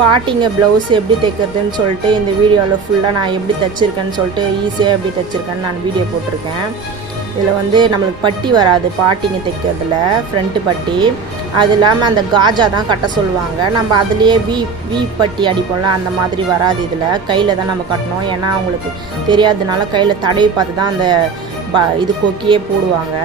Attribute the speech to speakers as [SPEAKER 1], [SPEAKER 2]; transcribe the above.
[SPEAKER 1] பாட்டிங்க blouse எப்படி தைக்கிறதுன்னு சொல்லிட்டு இந்த வீடியோவில் ஃபுல்லாக நான் எப்படி தைச்சிருக்கேன்னு சொல்லிட்டு ஈஸியாக எப்படி தைச்சிருக்கேன்னு நான் வீடியோ போட்டிருக்கேன். இதில் வந்து நம்மளுக்கு பட்டி வராது பாட்டிங்க தைக்கிறதுல ஃப்ரண்ட்டு பட்டி. அது இல்லாமல் அந்த காஜா தான் கட்ட சொல்லுவாங்க. நம்ம அதுலேயே வி வி பட்டி அடிப்போம்ல அந்த மாதிரி வராது இதில். கையில் தான் நம்ம கட்டணும். ஏன்னா அவங்களுக்கு தெரியாததுனால கையில் தடவி பார்த்து தான் அந்த ப இது கொக்கியே போடுவாங்க.